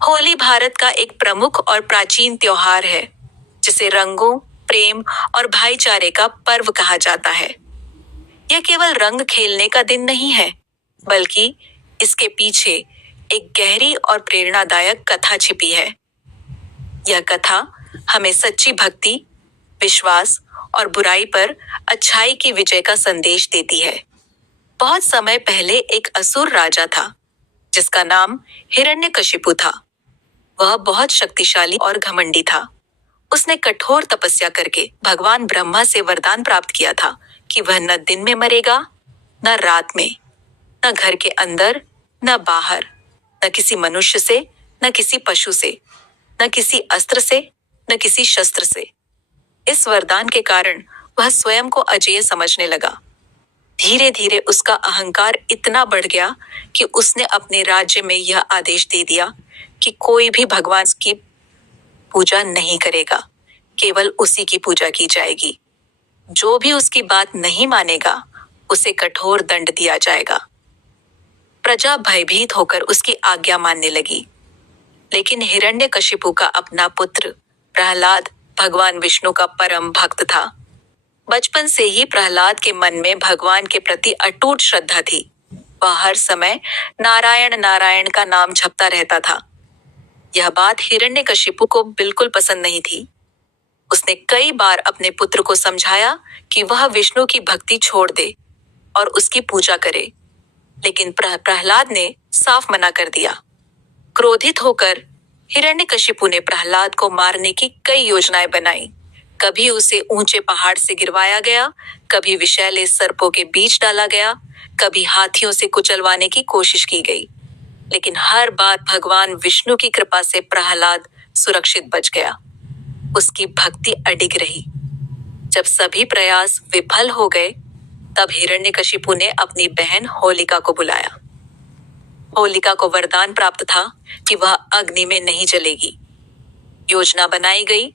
होली भारत का एक प्रमुख और प्राचीन त्योहार है, जिसे रंगों, प्रेम और भाईचारे का पर्व कहा जाता है। यह केवल रंग खेलने का दिन नहीं है, बल्कि इसके पीछे एक गहरी और प्रेरणादायक कथा छिपी है। यह कथा हमें सच्ची भक्ति, विश्वास और बुराई पर अच्छाई की विजय का संदेश देती है। बहुत समय पहले एक असुर राजा था, जिसका नाम हिरण्यकशिपु था। वह बहुत शक्तिशाली और घमंडी था। उसने कठोर तपस्या करके भगवान ब्रह्मा से वरदान प्राप्त किया था कि वह न दिन में मरेगा, न रात में, न घर के अंदर, न बाहर, न किसी मनुष्य से, न किसी पशु से, न किसी अस्त्र से, न किसी शस्त्र से। इस वरदान के कारण वह स्वयं को अजेय समझने लगा। धीरे धीरे उसका अहंकार इतना बढ़ गया कि उसने अपने राज्य में यह आदेश दे दिया कि कोई भी भगवान की पूजा नहीं करेगा, केवल उसी की पूजा की जाएगी। जो भी उसकी बात नहीं मानेगा, उसे कठोर दंड दिया जाएगा। प्रजा भयभीत होकर उसकी आज्ञा मानने लगी। लेकिन हिरण्यकशिपु का अपना पुत्र प्रहलाद भगवान विष्णु का परम भक्त था। बचपन से ही प्रहलाद के मन में भगवान के प्रति अटूट श्रद्धा थी। वह हर समय नारायण नारायण का नाम जपता रहता था। यह बात हिरण्यकशिपु को बिल्कुल पसंद नहीं थी। उसने कई बार अपने पुत्र को समझाया कि वह विष्णु की भक्ति छोड़ दे और उसकी पूजा करे, लेकिन प्रहलाद ने साफ मना कर दिया। क्रोधित होकर हिरण्यकशिपु ने प्रहलाद को मारने की कई योजनाएं बनाई। कभी उसे ऊंचे पहाड़ से गिरवाया गया, कभी विषैले सर्पों के बीच डाला गया, कभी हाथियों से कुचलवाने की कोशिश की गई। लेकिन हर बार भगवान विष्णु की कृपा से प्रहलाद सुरक्षित बच गया। उसकी भक्ति अडिग रही। जब सभी प्रयास विफल हो गए, तब हिरण्यकशिपु ने अपनी बहन होलिका को बुलाया। होलिका को वरदान प्राप्त था कि वह अग्नि में नहीं जलेगी। योजना बनाई गई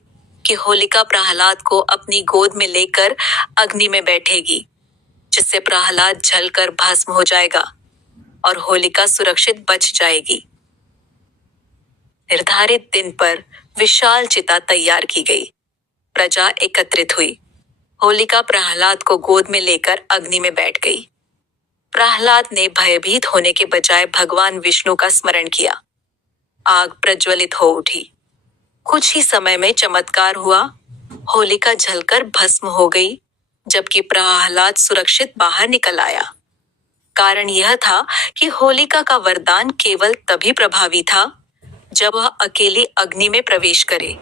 कि होलिका प्रहलाद को अपनी गोद में लेकर अग्नि में बैठेगी, जिससे प्रहलाद जलकर भस्म हो जाएगा और होलिका सुरक्षित बच जाएगी। निर्धारित दिन पर विशाल चिता तैयार की गई। प्रजा एकत्रित हुई। होलिका प्रहलाद को गोद में लेकर अग्नि में बैठ गई। प्रहलाद ने भयभीत होने के बजाय भगवान विष्णु का स्मरण किया। आग प्रज्वलित हो उठी। कुछ ही समय में चमत्कार हुआ। होलिका जलकर भस्म हो गई, जबकि प्रहलाद सुरक्षित बाहर निकल आया। कारण यह था कि होलिका का वरदान केवल तभी प्रभावी था जब वह अकेली अग्नि में प्रवेश करे।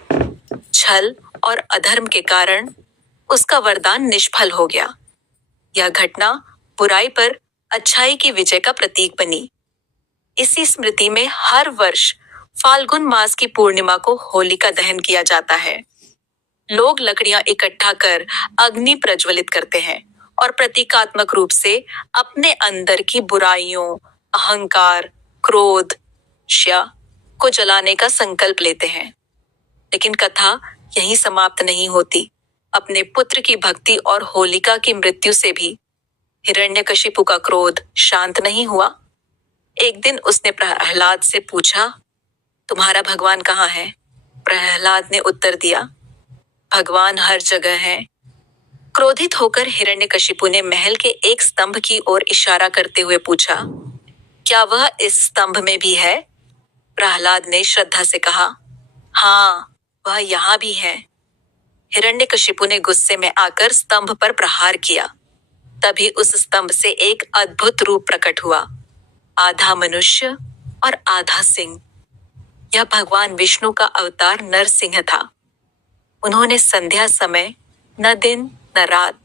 छल और अधर्म के कारण उसका वरदान निष्फल हो गया। यह घटना बुराई पर अच्छाई की विजय का प्रतीक बनी। इसी स्मृति में हर वर्ष फाल्गुन मास की पूर्णिमा को होलिका दहन किया जाता है। लोग लकड़ियां इकट्ठा कर अग्नि प्रज्वलित करते हैं और प्रतीकात्मक रूप से अपने अंदर की बुराइयों, अहंकार, क्रोध, ईर्ष्या को जलाने का संकल्प लेते हैं। लेकिन कथा यहीं समाप्त नहीं होती। अपने पुत्र की भक्ति और होलिका की मृत्यु से भी हिरण्यकशिपु का क्रोध शांत नहीं हुआ। एक दिन उसने प्रहलाद से पूछा, तुम्हारा भगवान कहाँ है? प्रहलाद ने उत्तर दिया, भगवान हर जगह है। क्रोधित होकर हिरण्यकशिपु ने महल के एक स्तंभ की ओर इशारा करते हुए पूछा, क्या वह इस स्तंभ में भी है? प्रहलाद ने श्रद्धा से कहा, हाँ, वह यहाँ भी है। हिरण्यकशिपु ने गुस्से में आकर स्तंभ पर प्रहार किया। तभी उस स्तंभ से एक अद्भुत रूप प्रकट हुआ, आधा मनुष्य और आधा सिंह। यह भगवान विष्णु का अवतार नरसिंह था। उन्होंने संध्या समय न दिन न रात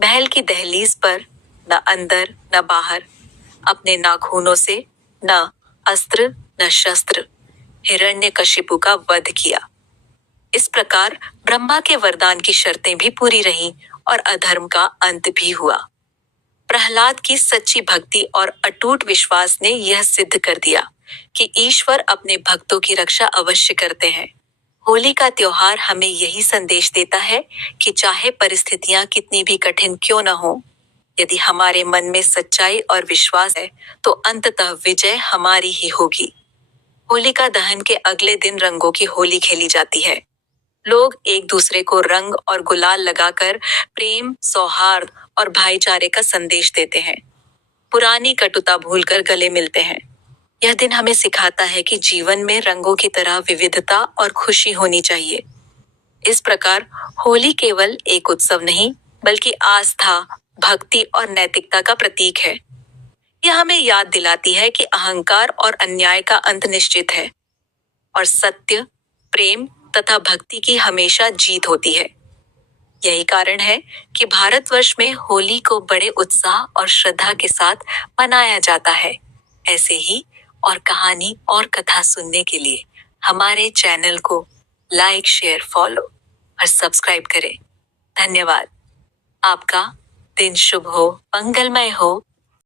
महल की दहलीज पर, न अंदर न बाहर, अपने नाखूनों से न अस्त्र न शस्त्र हिरण्यकशिपु का वध किया। इस प्रकार ब्रह्मा के वरदान की शर्तें भी पूरी रहीं और अधर्म का अंत भी हुआ। प्रहलाद की सच्ची भक्ति और अटूट विश्वास ने यह सिद्ध कर दिया कि ईश्वर अपने भक्तों की रक्षा अवश्य करते हैं। होली का त्योहार हमें यही संदेश देता है कि चाहे परिस्थितियां कितनी भी कठिन क्यों न हो, यदि हमारे मन में सच्चाई और विश्वास है तो अंततः विजय हमारी ही होगी। होलिका दहन के अगले दिन रंगों की होली खेली जाती है। लोग एक दूसरे को रंग और गुलाल लगाकर प्रेम, सौहार्द और भाईचारे का संदेश देते हैं। पुरानी कटुता भूलकर गले मिलते हैं। यह दिन हमें सिखाता है कि जीवन में रंगों की तरह विविधता और खुशी होनी चाहिए। इस प्रकार होली केवल एक उत्सव नहीं, बल्कि आस्था, भक्ति और नैतिकता का प्रतीक है। यह हमें याद दिलाती है कि अहंकार और अन्याय का अंत निश्चित है और सत्य, प्रेम तथा भक्ति की हमेशा जीत होती है। यही कारण है कि भारतवर्ष में होली को बड़े उत्साह और श्रद्धा के साथ मनाया जाता है। ऐसे ही और कहानी और कथा सुनने के लिए हमारे चैनल को लाइक, शेयर, फॉलो और सब्सक्राइब करें। धन्यवाद। आपका दिन शुभ हो, मंगलमय हो।